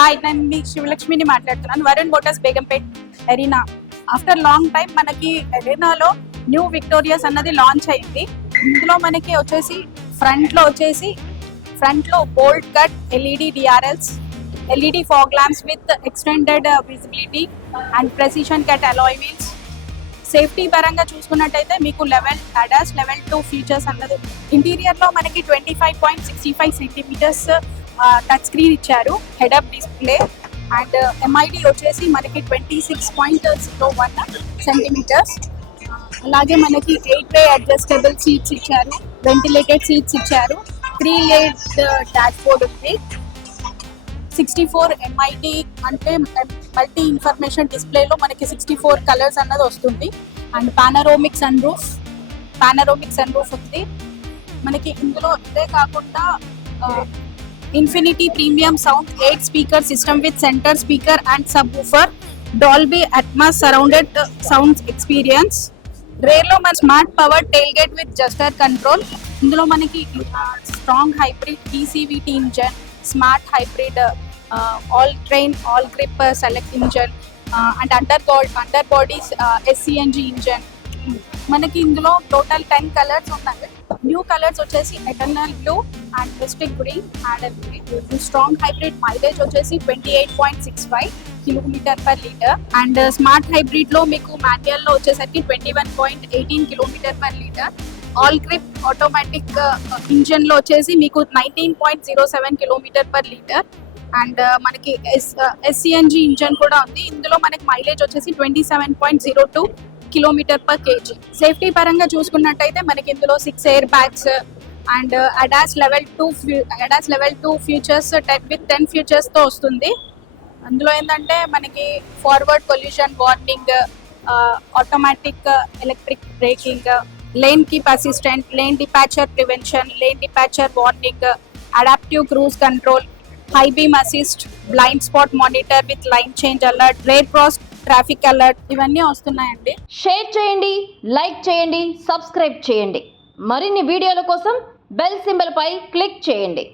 Hi, నేను మీ శివలక్ష్మిని మాట్లాడుతున్నాను. Varun Motors Begumpet arena. After long time మనకి ఎరీనాలో న్యూ విక్టోరియాస్ అన్నది లాంచ్ అయింది. ఇందులో మనకి వచ్చేసి ఫ్రంట్ లో bolt cut LED DRLs, LED fog lamps with extended visibility and precision cut alloy wheels. Safety పరంగా చూసుకున్నట్టయితే మీకు ADAS లెవెల్ 2 ఫీచర్స్ అన్నది. ఇంటీరియర్ లో మనకి 25.65 సెంటీమీటర్స్ టచ్ స్క్రీన్ ఇచ్చారు, head up display. And MID వచ్చేసి మనకి 26.01 సెంటీమీటర్స్. అలాగే మనకి 8-way అడ్జస్టబుల్ సీట్స్ ఇచ్చారు, వెంటిలేటెడ్ సీట్స్ ఇచ్చారు, 3 లేయర్డ్ డాష్ బోర్డ్ ఉంది. 64 MID అంటే మల్టీ ఇన్ఫర్మేషన్ డిస్ప్లేలో మనకి 64 కలర్స్ అన్నది వస్తుంది. అండ్ పానరోమిక్ సన్ రూఫ్ ఉంది మనకి. ఇందులో ఇదే కాకుండా infinity premium sound 8 speaker system with centre speaker and sub woofer, Dolby Atmos surrounded sounds experience. రేర్లో మన smart power tail gate with gesture control. ఇందులో మనకి strong hybrid DCVT engine, smart hybrid all train all grip select engine and under body SCNG engine. మనకి ఇందులో total 10 colours ఉన్నాయి. New colours వచ్చేసి eternal blue and mystic green and strong hybrid. Mileage వచ్చేసి 28.65 km/లీటర్. And smart hybrid లో మీకు manual లో వచ్చేసరికి 21.18 km/లీటర్. All grip automatic engine లో వచ్చేసి మీకు 19.07 km/లీటర్. అండ్ మనకి SCNG ఇంజన్ కూడా ఉంది. ఇందులో మనకి మైలేజ్ వచ్చేసి 27.02 km/kg. సేఫ్టీ పరంగా చూసుకున్నట్టయితే మనకి ఇందులో 6 air bags and ADAS level 2 features with 10 features తో వస్తుంది. అందులో ఏంటంటే మనకి forward collusion warning, automatic electric breaking, lane keep assistant, lane departure prevention, lane departure warning, adaptive cruise control, high beam assist, blind spot monitor with line change alert, rare cross traffic alert, ఇవన్నీ వస్తున్నాయండి. Share చేయండి, like చేయండి, subscribe చేయండి. మరిన్ని వీడియోల కోసం bell symbol పై click చేయండి.